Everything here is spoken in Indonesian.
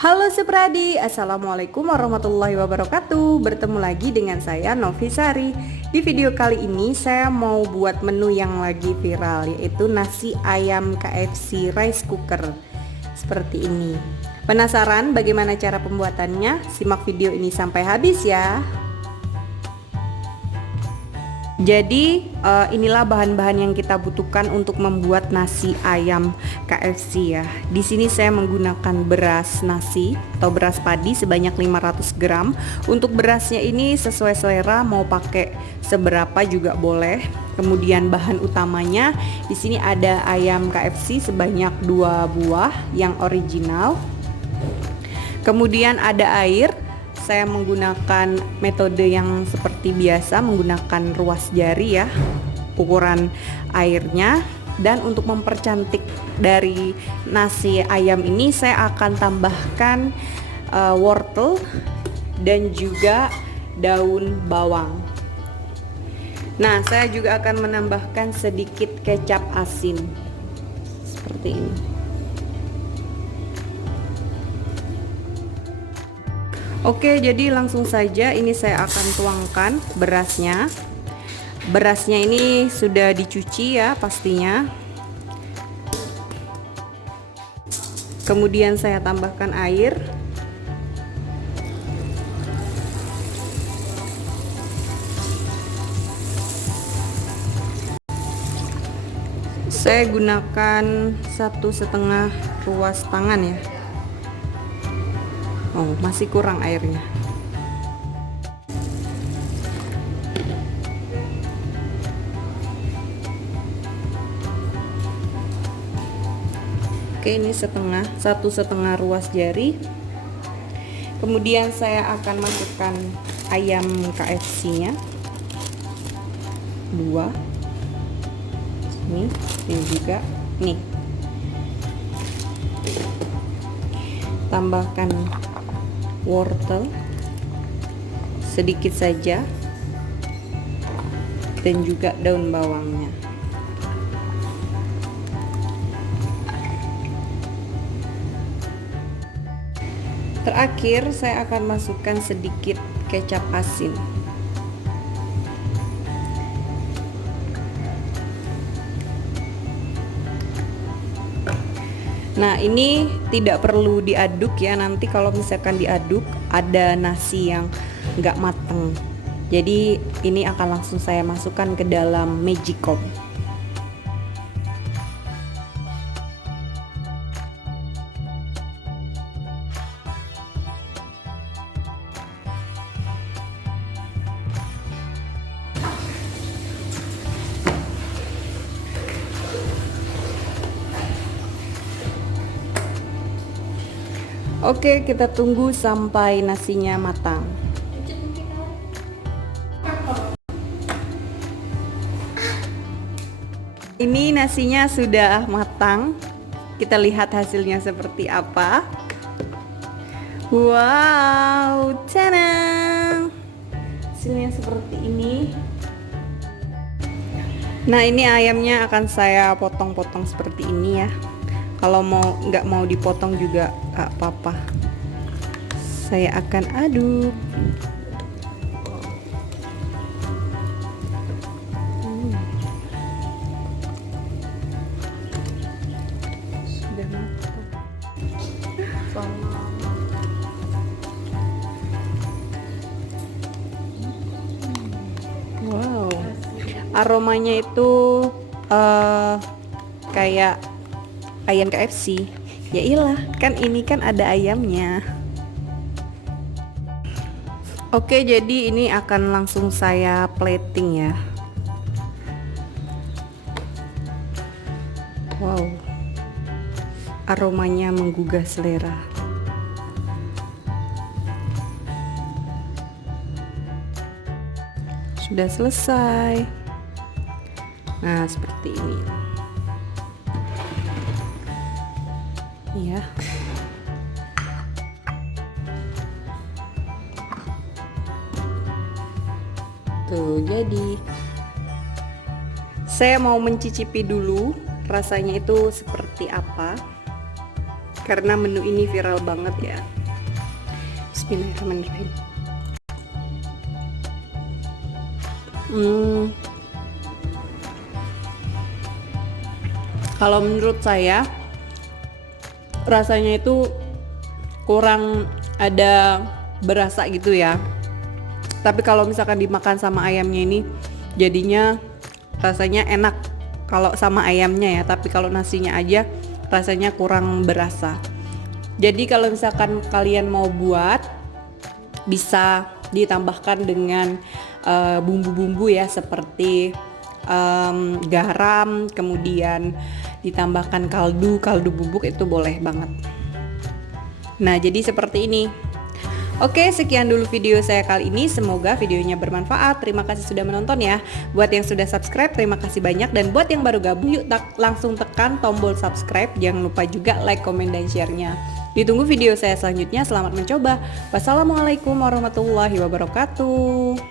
Halo Supradi, Assalamualaikum warahmatullahi wabarakatuh. Bertemu lagi dengan saya Novisari. Di video kali ini saya mau buat menu yang lagi viral, yaitu nasi ayam KFC rice cooker. Seperti ini. Penasaran bagaimana cara pembuatannya? Simak video ini sampai habis ya. Jadi inilah bahan-bahan yang kita butuhkan untuk membuat nasi ayam KFC ya. Di sini saya menggunakan beras nasi atau beras padi sebanyak 500 gram. Untuk berasnya ini sesuai selera, mau pakai seberapa juga boleh. Kemudian bahan utamanya di sini ada ayam KFC sebanyak 2 buah yang original. Kemudian ada air. Saya menggunakan metode yang seperti biasa, menggunakan ruas jari ya ukuran airnya. Dan untuk mempercantik dari nasi ayam ini saya akan tambahkan wortel dan juga daun bawang. Nah, saya juga akan menambahkan sedikit kecap asin seperti ini. Oke, jadi langsung saja ini saya akan tuangkan berasnya. Berasnya ini sudah dicuci ya pastinya. Kemudian saya tambahkan air. Saya gunakan 1,5 ruas tangan ya. Oh, masih kurang airnya. Oke, ini 1,5 ruas jari. Kemudian saya akan masukkan ayam KFC-nya 2. Ini juga. Nih. Tambahkan wortel sedikit saja dan juga daun bawangnya. Terakhir saya akan masukkan sedikit kecap asin. Nah, ini tidak perlu diaduk ya. Nanti kalau misalkan diaduk ada nasi yang nggak mateng. Jadi ini akan langsung saya masukkan ke dalam Magicom. Oke, kita tunggu sampai nasinya matang. Ini nasinya sudah matang. Kita lihat hasilnya seperti apa. Wow, tenang. Hasilnya seperti ini. Nah, ini ayamnya akan saya potong-potong seperti ini ya. Kalau nggak mau dipotong juga nggak apa-apa. Saya akan aduk. Sudah matang. Wow, aromanya itu kayak ayam KFC. Ya iyalah, kan ini kan ada ayamnya. Oke, jadi ini akan langsung saya plating ya. Wow, aromanya menggugah selera. Sudah selesai. Nah, seperti ini ya. Tuh, jadi saya mau mencicipi dulu rasanya itu seperti apa. karena menu ini viral banget ya. Bismillahirrahmanirrahim. Kalau menurut saya rasanya itu kurang ada berasa gitu ya. Tapi kalau misalkan dimakan sama ayamnya ini jadinya rasanya enak kalau sama ayamnya ya. Tapi kalau nasinya aja rasanya kurang berasa. Jadi kalau misalkan kalian mau buat, bisa ditambahkan dengan bumbu-bumbu ya, seperti garam, kemudian ditambahkan kaldu bubuk, itu boleh banget. Nah, jadi seperti ini. Oke, sekian dulu video saya kali ini. Semoga videonya bermanfaat. Terima kasih sudah menonton ya. Buat yang sudah subscribe, terima kasih banyak. Dan buat yang baru gabung, yuk langsung tekan tombol subscribe. Jangan lupa juga like, komen, dan share-nya. Ditunggu video saya selanjutnya. Selamat mencoba. Wassalamualaikum warahmatullahi wabarakatuh.